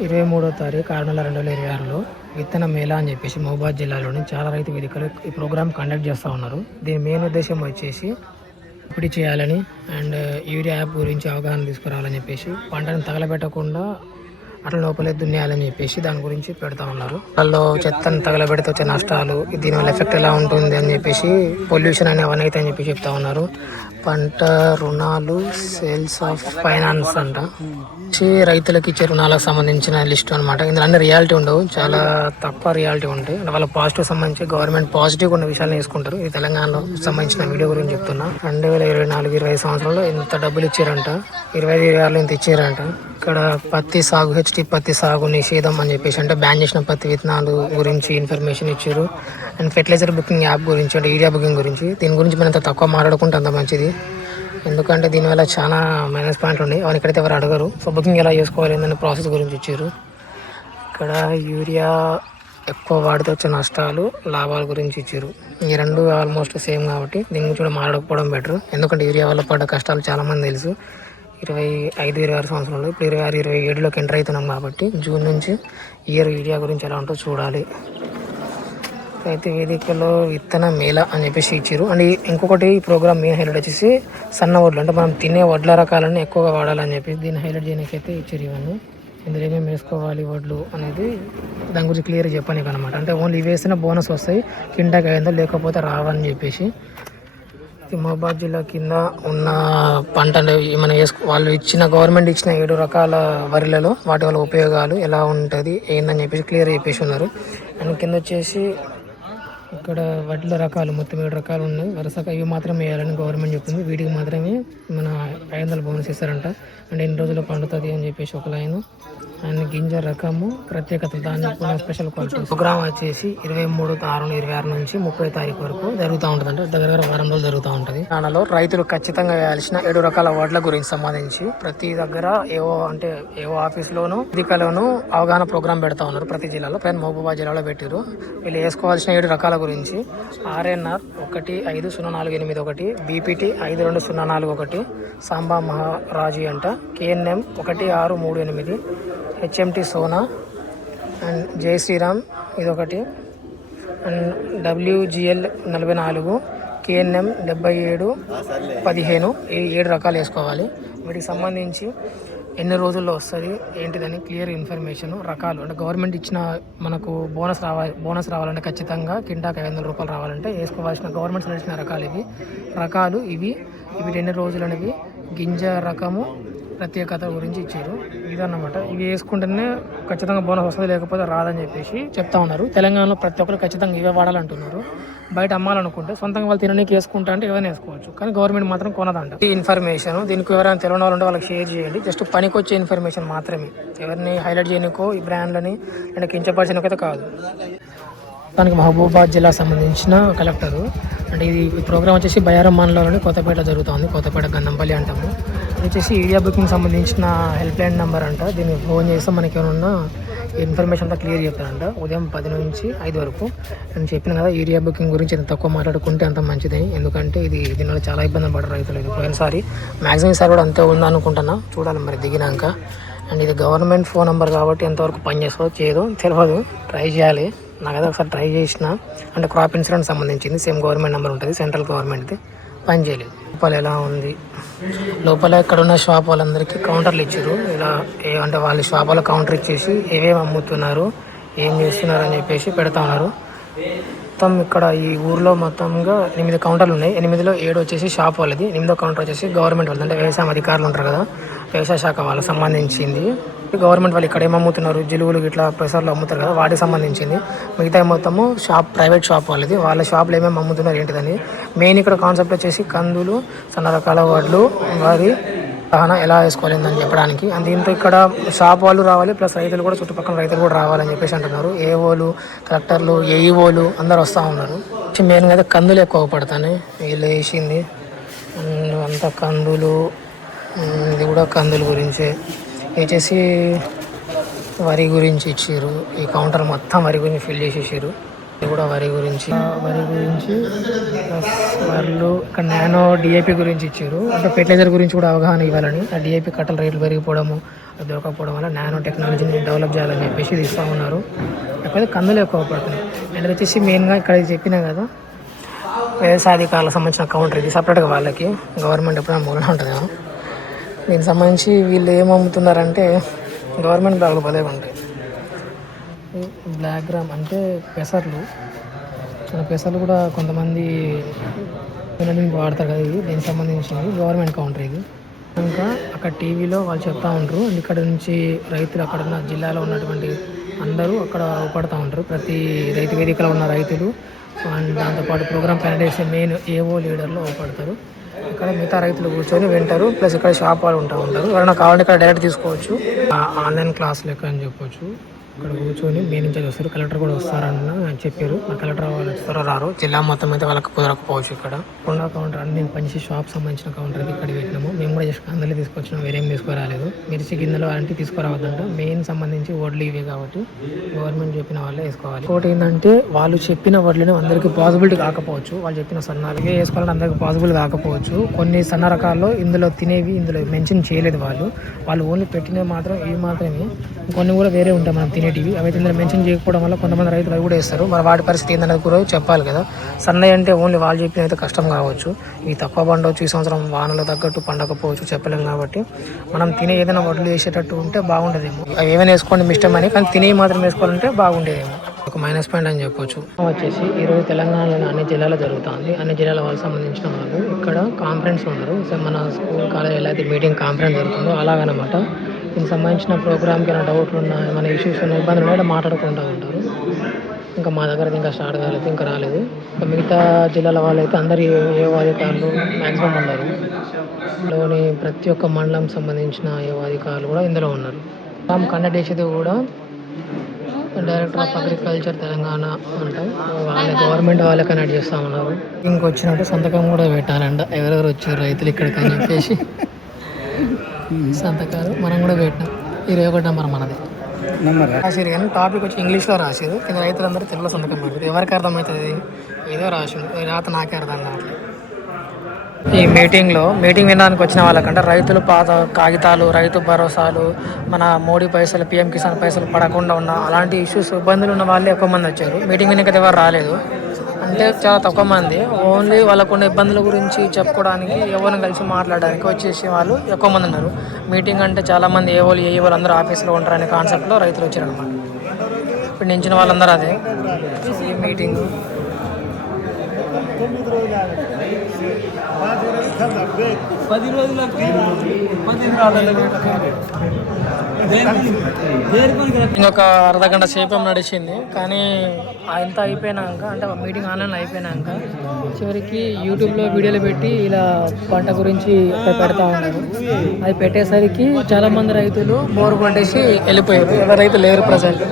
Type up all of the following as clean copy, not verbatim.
23వ తారీఖు 6 నెల 2026లో విత్తన మేళా అని చెప్పేసి మహబూబాద్ జిల్లాలోని చాలా రైతు వేదికలు ఈ ప్రోగ్రామ్ కండక్ట్ చేస్తూ ఉన్నారు. దీని మెయిన్ ఉద్దేశం వచ్చేసి ఇప్పుడు చేయాలని అండ్ యూరియా యాప్ గురించి అవగాహన తీసుకురావాలని చెప్పేసి పంటను తగలబెట్టకుండా అట్లా లోపలే దున్నేయాలని చెప్పేసి దాని గురించి పెడతా ఉన్నారు. వాళ్ళు చెత్తను తగలబెడితే వచ్చే నష్టాలు, దీనివల్ల ఎఫెక్ట్ ఎలా ఉంటుంది అని చెప్పేసి పొల్యూషన్ అనే అవన్నీ అని చెప్పి చెప్తా ఉన్నారు. పంట రుణాలు సేల్స్ ఆఫ్ ఫైనాన్స్ అంట రైతులకు ఇచ్చే రుణాలకు సంబంధించిన లిస్ట్ అనమాట. ఇందులో అన్ని రియాలిటీ ఉండవు, చాలా తక్కువ రియాలిటీ ఉంటాయి. వాళ్ళ పాజిటివ్ సంబంధించి గవర్నమెంట్ పాజిటివ్ ఉన్న విషయాలు తీసుకుంటారు. ఇది తెలంగాణలో సంబంధించిన వీడియో గురించి చెప్తున్నా. 2024-25 సంవత్సరంలో ఇంత డబ్బులు ఇచ్చారంట, 25-26లో ఇంత ఇచ్చారంట. ఇక్కడ పత్తి సాగు, హెచ్టీ పత్తి సాగు నిషేధం అని చెప్పేసి అంటే బ్యాన్ చేసిన పత్తి విత్తనాలు గురించి ఇన్ఫర్మేషన్ ఇచ్చారు. అండ్ ఫెర్టిలైజర్ బుకింగ్ యాప్ గురించి అంటే యూరియా బుకింగ్ గురించి, దీని గురించి మనం అంత తక్కువ మాట్లాడుకుంటే అంత మంచిది. ఎందుకంటే దీనివల్ల చాలా మైనస్ పాయింట్లు ఉన్నాయి, అవన్నీ ఇక్కడైతే ఎవరు అడగరు. సో బుకింగ్ ఎలా చేసుకోవాలి ఏంటనే ప్రాసెస్ గురించి ఇచ్చారు. ఇక్కడ యూరియా ఎక్కువ వాడితే వచ్చే నష్టాలు, లాభాల గురించి ఇచ్చారు. ఈ రెండు ఆల్మోస్ట్ సేమ్ కాబట్టి దీని గురించి కూడా మాట్లాడకపోవడం బెటర్. ఎందుకంటే యూరియా వల్ల పడ్డ కష్టాలు చాలామంది తెలుసు. 25-26 సంవత్సరంలో ఇప్పుడు 26-27లోకి ఎంటర్ అవుతున్నాం కాబట్టి జూన్ నుంచి యూరియా గురించి ఎలా ఉంటుందో చూడాలి. రైతు వేదికలో విత్తన మేళ అని చెప్పేసి ఇచ్చారు. అండ్ ఇంకొకటి ఈ ప్రోగ్రామ్ మెయిన్ హైలైట్ వచ్చేసి సన్న వడ్లు అంటే మనం తినే వడ్ల రకాలని ఎక్కువగా వాడాలని చెప్పేసి దీన్ని హైలైట్ చేయడానికి అయితే ఇచ్చారు. ఇవన్నీ ఇందులో ఏమేమి వేసుకోవాలి వడ్లు అనేది దాని గురించి క్లియర్గా చెప్పాను అనమాట. అంటే ఓన్లీ ఇవి వేసిన బోనస్ వస్తాయి, కింటాకి అయిందో లేకపోతే రావని చెప్పేసి. మహబూబాద్ జిల్లా కింద ఉన్న పంట మనం వాళ్ళు ఇచ్చిన గవర్నమెంట్ ఇచ్చిన 7 రకాల వరిలలో వాటి వల్ల ఉపయోగాలు ఎలా ఉంటుంది ఏందని చెప్పేసి క్లియర్ చెప్పేసి ఉన్నారు. అండ్ కింద వచ్చేసి ఇక్కడ వడ్ల రకాలు మొత్తం 7 రకాలు ఉన్నాయి. వరుసగా ఇవి మాత్రమే వేయాలని గవర్నమెంట్ చెప్తుంది. వీటికి మాత్రమే మన 500 బోనస్ ఇస్తారంట. అంటే ఎన్ని రోజుల్లో పండుతుంది అని చెప్పేసి ఒక లైన్. అండ్ గింజ రకము ప్రత్యేకత, దానికి కూడా స్పెషల్ క్వాలిటీ. ప్రోగ్రామ్ వచ్చేసి 23/6/26 నుంచి 30 తారీఖు వరకు జరుగుతూ ఉంటుంది. అంటే దగ్గర వారం రోజులు జరుగుతూ ఉంటుంది. దానిలో రైతులు ఖచ్చితంగా వేయాల్సిన 7 రకాల వడ్ల గురించి సంబంధించి ప్రతి దగ్గర ఏవో ఆఫీస్లోను వేదికలోను అవగాహన ప్రోగ్రామ్ పెడతా ఉన్నారు. ప్రతి జిల్లాలో మహబూబాద్ జిల్లాలో పెట్టారు. వీళ్ళు వేసుకోవాల్సిన 7 రకాల గురించి RNR 150481, BPT 52041, సాంబా మహారాజీ అంట, KNM 1638, HMT సోనా అండ్ జై శ్రీరామ్ ఇదొకటి, అండ్ WGL 44, KNM 7715. ఈ 7 రకాలు వేసుకోవాలి. వీటికి సంబంధించి ఎన్ని రోజుల్లో వస్తుంది ఏంటిదని క్లియర్ ఇన్ఫర్మేషన్. రకాలు అంటే గవర్నమెంట్ ఇచ్చిన మనకు బోనస్ రావాలంటే ఖచ్చితంగా కింటాకి 500 రూపాయలు రావాలంటే వేసుకోవాల్సిన గవర్నమెంట్ ఇచ్చిన రకాలు ఇవి ఎన్ని రోజులు అనేవి, గింజ రకము ప్రత్యేకత గురించి ఇచ్చారు. ఇదన్నమాట. ఇవి వేసుకుంటేనే ఖచ్చితంగా బోనస్ వస్తుంది, లేకపోతే రాదని చెప్పేసి చెప్తా ఉన్నారు. తెలంగాణలో ప్రతి ఒక్కరు ఖచ్చితంగా ఇవే వాడాలంటున్నారు. బయట అమ్మాలనుకుంటే సొంతంగా వాళ్ళు తినడానికి వేసుకుంటా అంటే ఏదైనా వేసుకోవచ్చు, కానీ గవర్నమెంట్ మాత్రం కొనదంట. ఈ ఇన్ఫర్మేషన్ దీనికి ఎవరైనా తెలియని వాళ్ళు ఉంటే వాళ్ళకి షేర్ చేయండి. జస్ట్ పనికొచ్చే ఇన్ఫర్మేషన్ మాత్రమే, ఎవరిని హైలైట్ చేయనికో ఈ బ్రాండ్లని అండ్ కించపరిచినకైతే కాదు. దానికి మహబూబాద్ జిల్లా సంబంధించిన కలెక్టరు. అంటే ఈ ప్రోగ్రామ్ వచ్చేసి బయారం మండలంలోని కొత్తపేట జరుగుతుంది. కొత్తపేట గంధంపల్లి అంటాము. ఇది వచ్చేసి యూరియా బుకింగ్ సంబంధించిన హెల్ప్ లైన్ నెంబర్ అంట. దీన్ని ఫోన్ చేస్తే మనకి ఏమన్నా ఇన్ఫర్మేషన్ అంతా క్లియర్ చెప్తారంట. ఉదయం 10 నుంచి 5 వరకు. నేను చెప్పిన కదా యూరియా బుకింగ్ గురించి ఎంత తక్కువ మాట్లాడుకుంటే అంత మంచిదని. ఎందుకంటే దీనివల్ల చాలా ఇబ్బంది పడరు రైతులు. పోయినసారి మ్యాక్సిమం సార్ కూడా అంతే ఉందనుకుంటున్నా, చూడాలి మరి దిగినాక. అండ్ ఇది గవర్నమెంట్ ఫోన్ నెంబర్ కాబట్టి ఎంతవరకు పనిచేస్తుందో చేయదో తెలియదు, ట్రై చేయాలి. నాకైతే ఒకసారి ట్రై చేసిన, అంటే క్రాప్ ఇన్సూరెన్స్ సంబంధించింది, సేమ్ గవర్నమెంట్ నెంబర్ ఉంటుంది, సెంట్రల్ గవర్నమెంట్ది, పని చేయలేదు. లోపల ఎలా ఉంది, లోపల ఇక్కడ ఉన్న షాప్ వాళ్ళందరికీ కౌంటర్లు ఇచ్చారు. ఇలా అంటే వాళ్ళ షాప్ వాళ్ళ కౌంటర్ ఇచ్చేసి ఏమేమి అమ్ముతున్నారు ఏం చేస్తున్నారు అని చెప్పేసి పెడతా ఉన్నారు. మొత్తం ఇక్కడ ఈ ఊర్లో మొత్తంగా 8 కౌంటర్లు ఉన్నాయి. 8లో 7 వచ్చేసి షాప్ వాళ్ళది, 8వ కౌంటర్ వచ్చేసి గవర్నమెంట్ వాళ్ళది. అంటే వ్యవసాయ అధికారులు ఉంటారు కదా, వ్యవసాయ శాఖ వాళ్ళకి సంబంధించింది. గవర్నమెంట్ వాళ్ళు ఇక్కడ ఏం అమ్ముతున్నారు, జిలుగులు ఇట్లా ప్రెషర్లు అమ్ముతారు కదా, వాటికి సంబంధించింది. మిగతా మొత్తము ప్రైవేట్ షాప్ వాళ్ళది. వాళ్ళ షాప్లో ఏమేమి అమ్ముతున్నారు ఏంటిదని. మెయిన్ ఇక్కడ కాన్సెప్ట్ వచ్చేసి కందులు, సన్న రకాల వడ్లు, వరి ఎలా వేసుకోవాలని చెప్పడానికి. అండ్ దీంతో ఇక్కడ షాప్ వాళ్ళు రావాలి, ప్లస్ రైతులు కూడా, చుట్టుపక్కల రైతులు కూడా రావాలని చెప్పేసి అంటున్నారు. ఏఓలు, కలెక్టర్లు, ఏఈఓలు అందరు వస్తూ ఉన్నారు. మెయిన్గా అయితే కందులు ఎక్కువ పడతాయి వీళ్ళు వేసింది. అంతా కందులు, ఇది కూడా కందుల గురించే. వచ్చేసి వరి గురించి ఇచ్చారు. ఈ కౌంటర్ మొత్తం వరి గురించి ఫిల్ చేసేసారు. ఇది కూడా వరి గురించి ప్లస్ వాళ్ళు ఇక్కడ నానో డిఏపి గురించి ఇచ్చారు. అంటే ఫెర్టిలైజర్ గురించి కూడా అవగాహన ఇవ్వాలని. ఆ డిఏపి కట్టల రేట్లు పెరిగిపోవడము అది దొరకకపోవడం వల్ల నానో టెక్నాలజీని డెవలప్ చేయాలని చెప్పేసి ఇది ఇస్తూ ఉన్నారు. లేకపోతే కందులు ఎక్కువ పడుతున్నాయి. అండ్ వచ్చేసి మెయిన్గా ఇక్కడ చెప్పినా కదా వ్యవసాయాధికారులకు సంబంధించిన కౌంటర్ ఇది సపరేట్గా వాళ్ళకి గవర్నమెంట్ ఎప్పుడైనా మూలన ఉంటుంది కదా. దీనికి సంబంధించి వీళ్ళు ఏమమ్ముతున్నారంటే గవర్నమెంట్ బ్యాగులు భలే ఉంటాయి. బ్లాక్ గ్రామ్ అంటే పెసర్లు. పెసర్లు కూడా కొంతమంది వాడతారు కదా. ఇది దీనికి సంబంధించింది గవర్నమెంట్ కౌంటర్ ఇది. ఇంకా అక్కడ టీవీలో వాళ్ళు చెప్తా ఉంటారు. ఇక్కడ నుంచి రైతులు అక్కడ ఉన్న జిల్లాలో ఉన్నటువంటి అందరూ అక్కడ ఉపడతా ఉంటారు. ప్రతి రైతు వేదికలో ఉన్న రైతులు అండ్ దాంతోపాటు ప్రోగ్రామ్ ప్లాన్ చేసే మెయిన్ ఏవో లీడర్లు ఉపడతారు. ఇక్కడ మిగతా రైతులు కూర్చొని వింటారు. ప్లస్ ఇక్కడ షాప్ వాళ్ళు ఉంటారు. ఎవరైనా కావాలంటే ఇక్కడ డైరెక్ట్ తీసుకోవచ్చు. ఆన్లైన్ క్లాస్ లెక్క అని చెప్పొచ్చు. ఇక్కడ కూర్చొని మెయిన్ నుంచి వస్తారు. కలెక్టర్ కూడా వస్తారని చెప్పారు. కలెక్టర్ వాళ్ళు వస్తారో రారు. జిల్లా మొత్తం అయితే వాళ్ళకి కుదరకపోవచ్చు. ఇక్కడ కొండా కౌంటర్ అన్ని పనిచేసి షాప్ సంబంధించిన కౌంటర్ ఇక్కడ పెట్టినాము. మేము కూడా జస్ట్ అందరినీ తీసుకొచ్చినాము. వేరేం తీసుకురాలేదు. మిర్చి గిన్నెలు అలాంటివి తీసుకురావద్దంట. మెయిన్ సంబంధించి వడ్లు ఇవే కాబట్టి గవర్నమెంట్ చెప్పిన వాళ్ళే వేసుకోవాలి. ఇంకోటి ఏంటంటే వాళ్ళు చెప్పిన వడ్లను అందరికీ పాసిబిలిటీ కాకపోవచ్చు. వాళ్ళు చెప్పిన సన్నాలు ఇవే వేసుకోవాలని అందరికీ పాసిబుల్ కాకపోవచ్చు. కొన్ని సన్న రకాల్లో ఇందులో తినేవి ఇందులో మెన్షన్ చేయలేదు. వాళ్ళు ఓన్లీ పెట్టినవి మాత్రం ఇవి మాత్రమే. కొన్ని కూడా వేరే ఉంటాయి మనం తినేటివి. అవి ఇందులో మెన్షన్ చేయకపోవడం వల్ల కొంతమంది రైతులు అవి కూడా వేస్తారు. మరి వాటి పరిస్థితి ఏందనేది కూడా చెప్పాలి కదా. సన్నయ్య అంటే ఓన్లీ వాళ్ళు చెప్పిన అయితే కష్టం కావచ్చు. ఇవి తక్కువ పండవచ్చు. ఈ సంవత్సరం వానలు తగ్గట్టు పండకపోవచ్చు, చెప్పలేము. కాబట్టి మనం తినే ఏదైనా వడ్లు వేసేటట్టు ఉంటే బాగుండేదేమో. అవి ఏమైనా వేసుకోండి మీ ఇష్టం అని, కానీ తినేవి మాత్రం వేసుకోవాలంటే బాగుండేదేమో. ఒక మైనస్ పాయింట్ అని చెప్పొచ్చు. వచ్చేసి ఈరోజు తెలంగాణలోని అన్ని జిల్లాలో జరుగుతుంది. అన్ని జిల్లాల వాళ్ళకి సంబంధించిన వాళ్ళు ఇక్కడ కాన్ఫరెన్స్ ఉన్నారు. సో మన స్కూల్ కాలేజ్ ఎలా అయితే మీటింగ్ కాన్ఫరెన్స్ జరుగుతుందో అలాగనమాట. దీనికి సంబంధించిన ప్రోగ్రామ్కి ఏమైనా డౌట్లు ఉన్నా, ఏమైనా ఇష్యూస్ ఉన్న ఇబ్బందులు ఉన్నాయో మాట్లాడుకుంటూ ఉంటారు. ఇంకా మా దగ్గర ఇంకా స్టార్ట్ కాలేదు, ఇంకా రాలేదు. ఇంకా మిగతా జిల్లాల వాళ్ళు అయితే అందరు ఏవో అధికారులు మ్యాక్సిమం ఉన్నారు. లోని ప్రతి ఒక్క మండలం సంబంధించిన ఏవో అధికారులు కూడా ఇందులో ఉన్నారు. కండక్ట్ చేసేది కూడా డైరెక్టర్ ఆఫ్ అగ్రికల్చర్ తెలంగాణ అంటే వాళ్ళ గవర్నమెంట్ వాళ్ళే కనెక్ట్ చేస్తూ ఉన్నారు. ఇంకొచ్చినట్టు సంతకం కూడా పెట్టాలంట. ఎవరెవరు వచ్చారు రైతులు ఇక్కడికి అని చెప్పేసి సంతకాలు మనం కూడా పెట్టినాం. 21 నెంబర్ మనది రాశారు. కానీ టాపిక్ వచ్చి ఇంగ్లీష్లో రాశారు. కింద రైతులందరూ తెలుగులో సంతకం పెట్టారు. ఎవరికి అర్థమవుతుంది? ఏదో రాసింది. రాత నాకే అర్థం కావట్లేదు. ఈ మీటింగ్ వినడానికి వచ్చిన వాళ్ళకంటే రైతులు పాత కాగితాలు, రైతు భరోసాలు, మన మోడీ పైసలు, పిఎం కిసాన్ పైసలు పడకుండా ఉన్న అలాంటి ఇష్యూస్ ఇబ్బందులు ఉన్న వాళ్ళే ఎక్కువ మంది వచ్చారు. మీటింగ్ వినకైతే ఎవరు రాలేదు. అంటే చాలా తక్కువ మంది. ఓన్లీ వాళ్ళకున్న ఇబ్బందుల గురించి చెప్పుకోవడానికి, ఎవరిని కలిసి మాట్లాడడానికి వచ్చేసి వాళ్ళు ఎక్కువ మంది ఉన్నారు. మీటింగ్ అంటే చాలామంది ఏ వాళ్ళు అందరూ ఆఫీసులో ఉంటారనే కాన్సెప్ట్లో రైతులు వచ్చారు అనమాట. ఇప్పుడు నించిన వాళ్ళందరూ అదే ఈ మీటింగ్. ఇంకొక అర్ధగంట సేపు నడిచింది. కానీ అంత అయిపోయినాక, అంటే మీటింగ్ ఆన్లైన్లో అయిపోయినాక చివరికి యూట్యూబ్లో వీడియోలు పెట్టి ఇలా పంట గురించి పెడతా ఉన్నారు. అది పెట్టేసరికి చాలామంది రైతులు బోరు కొట్టేసి వెళ్ళిపోయారు. ఎవరు రైతులు లేరు ప్రజెంట్.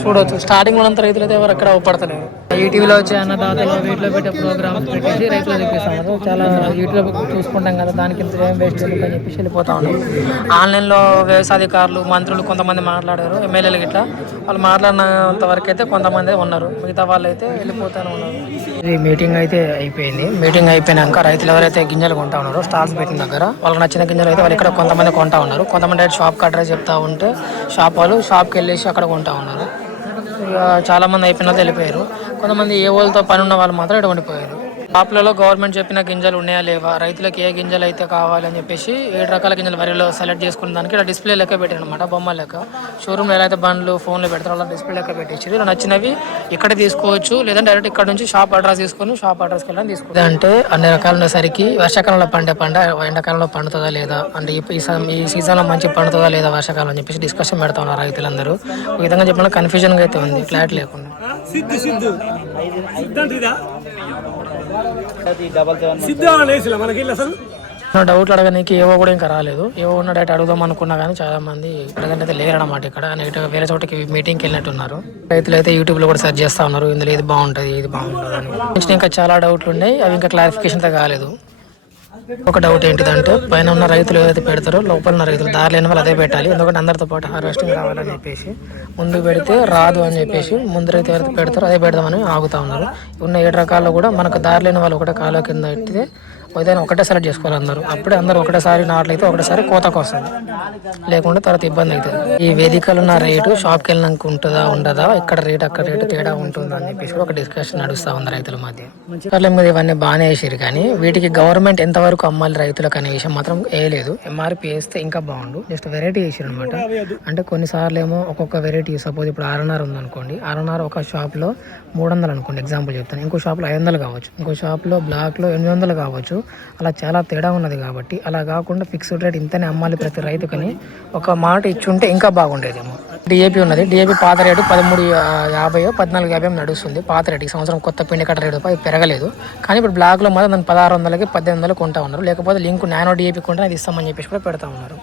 చూడవచ్చు స్టార్టింగ్ ఉన్నంత రైతులు అయితే ఎవరు ఎక్కడ అవపడతలేరు. ఈటీవీలో వచ్చే అన్నదాతలు వీటిలో పెట్టే ప్రోగ్రామ్స్ పెట్టేసి రైతులు చూపిస్తున్నారు. చాలా యూట్యూబ్లో చూసుకుంటాం కదా, దానికి ఇంత ఏం వేస్ట్ అని చెప్పేసి వెళ్ళిపోతా ఉన్నారు. ఆన్లైన్లో వ్యవసాయాధికారులు, మంత్రులు కొంతమంది మాట్లాడారు. ఎమ్మెల్యేలు గిట్లా వాళ్ళు మాట్లాడినంత వరకు అయితే కొంతమంది ఉన్నారు. మిగతా వాళ్ళు అయితే వెళ్ళిపోతూనే ఉన్నారు. ఇది మీటింగ్ అయితే అయిపోయింది. మీటింగ్ అయిపోయినాక రైతులు ఎవరైతే గింజలు కొంటా ఉన్నారో స్టాల్స్ పెట్టిన దగ్గర వాళ్ళకి నచ్చిన గింజలు అయితే వాళ్ళు ఇక్కడ కొంతమంది కొంటా ఉన్నారు. కొంతమంది అయితే షాప్కి అడ్రస్ చెప్తా ఉంటే షాప్ వాళ్ళు షాప్కి వెళ్ళేసి అక్కడ కొంటా ఉన్నారు. ఇక చాలామంది అయిపోయిన వెళ్ళిపోయారు. కొంతమంది ఏ వాళ్ళతో పని ఉన్న వాళ్ళు మాత్రం ఇటు ఉండిపోయారు. షాప్లలో గవర్నమెంట్ చెప్పిన గింజలు ఉన్నాయా లేవా, రైతులకు ఏ గింజలు అయితే కావాలని చెప్పేసి 7 రకాల గింజలు వరిలో సెలెక్ట్ చేసుకున్న దానికి ఇలా డిస్ప్లే లెక్క పెట్టారు అనమాట. బొమ్మ లెక్క. షోరూమ్లో ఎలా అయితే బండ్లు ఫోన్లో పెడతారో అలా డిస్ప్లే లెక్క పెట్టించారు. ఇలా నచ్చినవి ఇక్కడ తీసుకోవచ్చు, లేదంటే డైరెక్ట్ ఇక్కడ నుంచి షాప్ అడ్రస్ తీసుకొని షాప్ అడ్రస్కి వెళ్ళని తీసుకోవచ్చు. అంటే అన్ని రకాలు ఉన్నసరికి వర్షాకాలంలో పంట ఎండాకాలంలో పండుతుందా లేదా, అంటే ఈ సీజన్లో మంచి పండుతుందా లేదా వర్షాకాలం అని చెప్పేసి డిస్కషన్ పెడతా ఉన్నారు రైతులందరూ. ఈ విధంగా చెప్పిన కన్ఫ్యూజన్గా అయితే ఉంది, క్లారిటీ లేకుండా. డౌట్లు అడగడానికి ఏవో కూడా ఇంకా రాలేదు. ఏవో ఉన్న డైరెక్ట్ అడుగుదాం అనుకున్నా కానీ చాలా మంది ప్రజెంట్ అయితే లేరన్నమాట. ఇక్కడ వేరే చోటకి మీటింగ్కి వెళ్ళినట్టున్నారు. రైతులు అయితే యూట్యూబ్లో కూడా సెర్చ్ చేస్తా ఉన్నారు, ఇందులో ఇది బాగుంటుంది ఇది బాగుంటుంది అని. ఇంకా చాలా డౌట్లు ఉన్నాయి, అవి ఇంకా క్లారిఫికేషన్ అయితే కాలేదు. ఒక డౌట్ ఏంటిదంటే పైన ఉన్న రైతులు ఏదైతే పెడతారో లోపల ఉన్న రైతులు దారి లేని వాళ్ళు అదే పెట్టాలి. ఎందుకంటే అందరితో పాటు హార్వెస్టింగ్ రావాలని చెప్పేసి ముందుకు పెడితే రాదు అని చెప్పేసి ముందు రైతు ఎవరైతే పెడతారో అదే పెడదామని ఆగుతా ఉన్నారు. ఉన్న 7 రకాల్లో కూడా మనకు దారి లేని వాళ్ళు ఒకటే కాలువ కింద ఎట్టితే ఏదైనా ఒకటే సెలెక్ట్ చేసుకోవాలి అందరూ. అప్పుడే అందరూ ఒకటేసారి నాట్లయితే ఒకటేసారి కోతకు వస్తుంది, లేకుంటే తర్వాత ఇబ్బంది అవుతుంది. ఈ వేదికలు ఉన్న రేటు షాప్కి వెళ్ళినాక ఉంటుందా ఉండదా, ఇక్కడ రేటు అక్కడ రేటు తేడా ఉంటుందా అని చెప్పేసి కూడా ఒక డిస్కషన్ నడుస్తూ ఉంది రైతుల మధ్య. మీద ఇవన్నీ బాగానే వేసారు కానీ వీటికి గవర్నమెంట్ ఎంతవరకు అమ్మాలి రైతులకు అనే విషయం మాత్రం వేయలేదు. ఎంఆర్పి వేస్తే ఇంకా బాగుండు. జస్ట్ వెరైటీ వేసారు అనమాట. అంటే కొన్నిసార్లు ఏమో ఒక్కొక్క వెరైటీ, సపోజ్ ఇప్పుడు ఆర్ఎన్ఆర్ ఉందనుకోండి, ఆర్ఎన్ఆర్ ఒక షాప్లో 300 అనుకోండి, ఎగ్జాంపుల్ చెప్తాను. ఇంకో షాప్లో 500 కావచ్చు, ఇంకో షాప్లో బ్లాక్లో 800 కావచ్చు. అలా చాలా తేడా ఉన్నది కాబట్టి అలా కాకుండా ఫిక్స్డ్ రేట్ ఇంతనే అమ్మాలి ప్రతి రైతుకని ఒక మాట ఇచ్చుంటే ఇంకా బాగుండేదేమో. డిఏపి ఉన్నది, డిఏపి పాత రేటు 13.50 14.50 నడుస్తుంది పాత రేటు. ఈ సంవత్సరం కొత్త పిండి కట్ట రేటు అది పెరగలేదు. కానీ ఇప్పుడు బ్లాక్లో మాత్రం దాన్ని 1600కి 1800 కొంటా ఉన్నారు. లేకపోతే లింక్ నానో డిఏపి కొంటే అది ఇస్తామని చెప్పేసి కూడా పెడతా ఉన్నారు.